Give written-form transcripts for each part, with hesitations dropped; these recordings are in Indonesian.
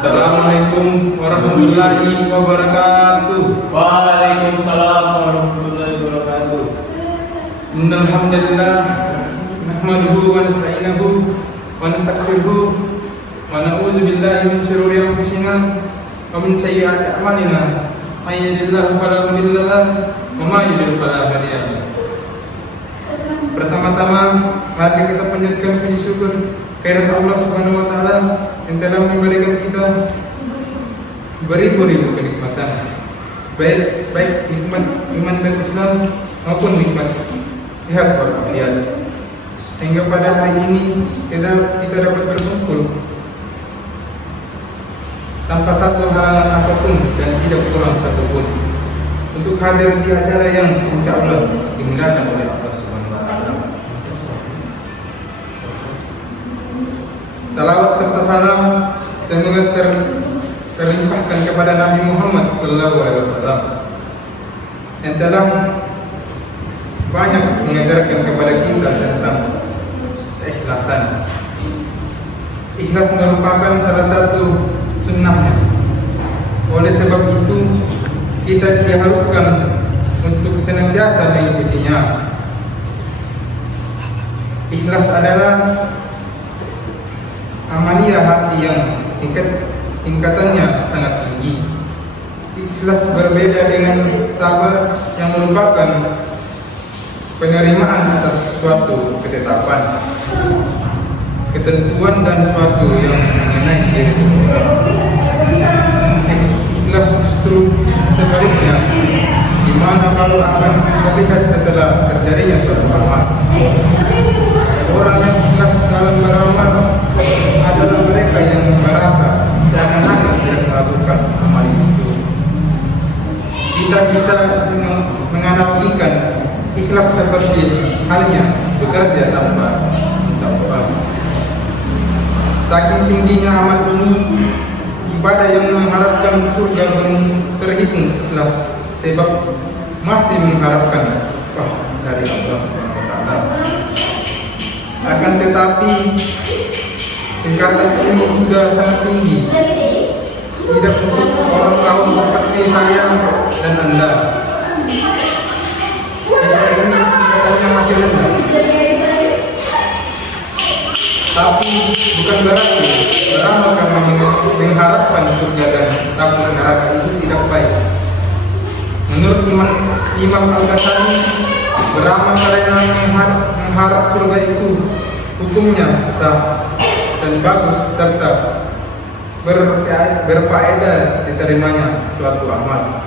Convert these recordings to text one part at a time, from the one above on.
Assalamualaikum warahmatullahi wabarakatuh. Waalaikumsalam warahmatullahi wabarakatuh. Innal hamdalillah nahmaduhu wa nasta'inuhu wa nastaghfiruhu wa na'udzu billahi min shururi anfusina wa min sayyiati a'malina. May yahdihillahu fala mudilla lahu wa may yudlil fala hadiya lahu. Pertama-tama mari kita panjatkan puji syukur kehadirat Allah Subhanahu wa taala yang telah memberikan kita beribu-ribu kenikmatan, baik nikmat iman dan Islam maupun nikmat sehat walafiat, sehingga pada hari ini kita dapat berkumpul tanpa satu halangan apapun dan tidak kurang satupun untuk hadir di acara yang insya Allah dimuliakan oleh Allah Subhanahu wa taala. Salawat serta salam semoga terlimpahkan kepada Nabi Muhammad SAW yang telah banyak mengajarkan kepada kita tentang keikhlasan. Ikhlas merupakan salah satu sunnahnya. Oleh sebab itu kita diharuskan untuk senantiasa mengikutinya. Ikhlas adalah amalia hati yang tingkatannya sangat tinggi. Ikhlas berbeda dengan sabar yang merupakan penerimaan atas suatu ketetapan, ketentuan dan suatu yang mengenai diri seseorang. Ikhlas justru sebaliknya, di mana kalau akan terlihat setelah terjadinya suatu amal. Orang yang ikhlas dalam beramal adalah mereka yang merasa seakan-akan tidak melakukan amal itu. Kita bisa menganalogikan ikhlas seperti halnya bekerja tanpa minta upah. Saking tingginya amal ini, ibadah yang mengharapkan surga belum terhitung ikhlas, sebab masih mengharapkan upah dari Allah SWT. Akan tetapi tingkatan ini sudah sangat tinggi, tidak untuk orang kaum seperti saya dan Anda. Ini tingkatannya masih rendah. Tapi bukan berarti beramal karena mengharapkan surga dan takut neraka itu tidak baik. Menurut Imam Al-Ghazali, beramal karena mengharap surga itu hukumnya sah dan bagus serta berfaedah diterimanya suatu amal.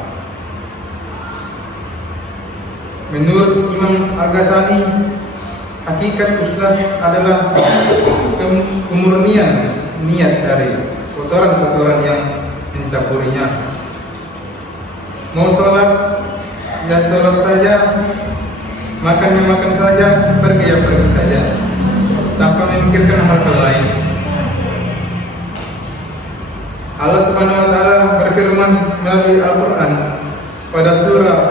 Menurut Imam Al-Ghazali, hakikat ikhlas adalah kemurnian niat dari kotoran-kotoran yang mencampurinya. Mau sholat ya sholat saja, makan ya makan saja, pergi ya pergi saja, tanpa memikirkan hal lain. Allah Subhanahu wa taala berfirman melalui Al-Qur'an pada surah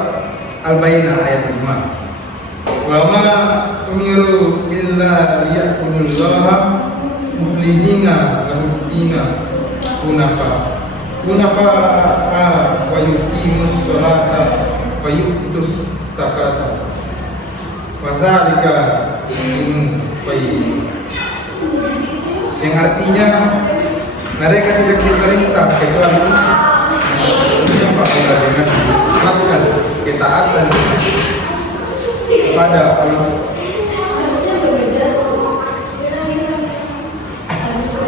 Al-Baqarah ayat 5. Wa ma umiru illa liya'budullaha mukhlishina lahu dina hunafa wa yuqimus sholata wa yu'tuz zakata wa zalika dinul qayyim. Yang artinya mereka tidak diperintah kecuali menyembah Allah dengan mengikhlaskan ketaatan kepada Allah.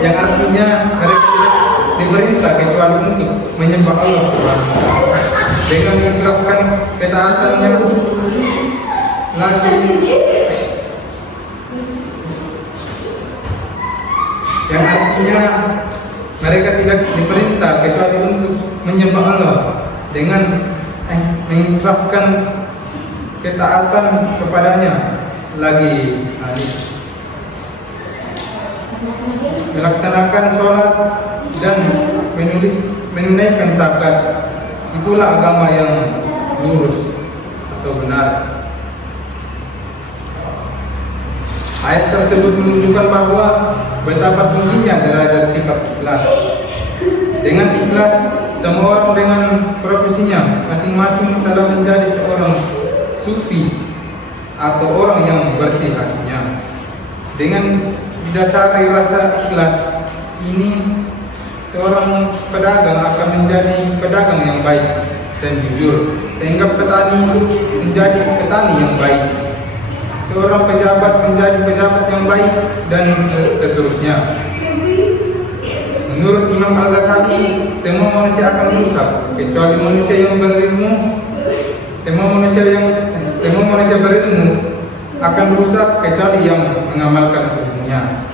Yang artinya mereka tidak diperintah kecuali untuk menyembah Allah Subhanahu wa taala dengan mengikhlaskan ketaatannya lagi. Yang artinya mereka tidak diperintah kecuali untuk menyembah Allah dengan mengikhlaskan ketaatan kepadanya lagi melaksanakan sholat dan menunaikan zakat itulah agama yang lurus atau benar. Ayat tersebut menunjukkan bahwa betapa tingginya derajat sifat ikhlas. Dengan ikhlas, semua orang dengan profesinya masing-masing telah menjadi seorang sufi atau orang yang bersih hatinya. Dengan didasari rasa ikhlas ini, seorang pedagang akan menjadi pedagang yang baik dan jujur, sehingga petani menjadi petani yang baik. Seorang pejabat menjadi pejabat yang baik, dan seterusnya. Menurut Imam Al-Ghazali, semua manusia akan rusak kecuali manusia yang berilmu. Semua manusia berilmu akan rusak kecuali yang mengamalkan ilmunya.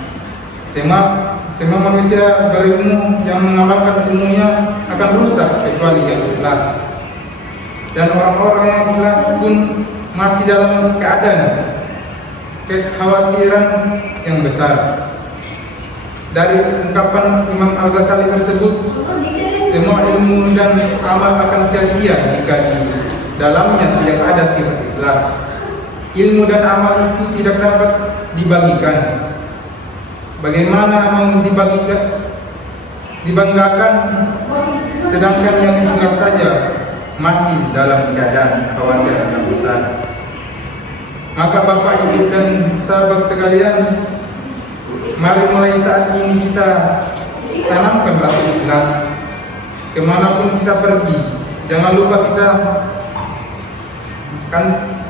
Semua manusia berilmu yang mengamalkan ilmunya akan rusak kecuali yang ikhlas. Dan orang-orang yang ikhlas pun masih dalam keadaan kekhawatiran yang besar. Dari ungkapan Imam Al-Ghazali tersebut, semua ilmu dan amal akan sia-sia jika di dalamnya tidak ada sifat ikhlas. Ilmu dan amal itu tidak dapat dibagikan. Bagaimana mau dibanggakan, sedangkan yang ikhlas saja masih dalam keadaan khawatir yang besar. Maka Bapak, Ibu, dan sahabat sekalian, mari mulai saat ini kita tanamkan rasa ikhlas. Kemanapun kita pergi, jangan lupa kita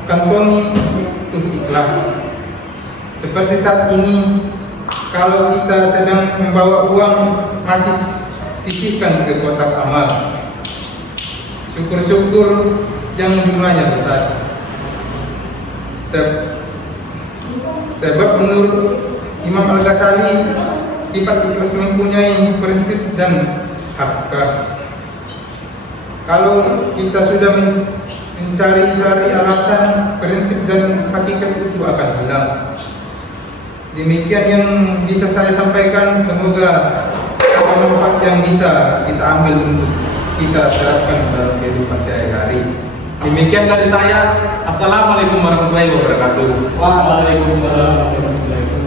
kantongi itu ikhlas. Seperti saat ini, kalau kita sedang membawa uang, masih sisihkan ke kotak amal. Syukur-syukur yang jumlahnya besar. Sebab menurut Imam Al-Ghazali, sifat ikhlas mempunyai prinsip dan hakikat. Kalau kita sudah mencari-cari alasan, prinsip dan hakikat itu akan hilang. Demikian yang bisa saya sampaikan. Semoga ada manfaat yang bisa kita ambil untuk kita terapkan dalam kehidupan sehari-hari. Demikian dari saya. Assalamualaikum warahmatullahi wabarakatuh. Waalaikumsalam warahmatullahi wabarakatuh.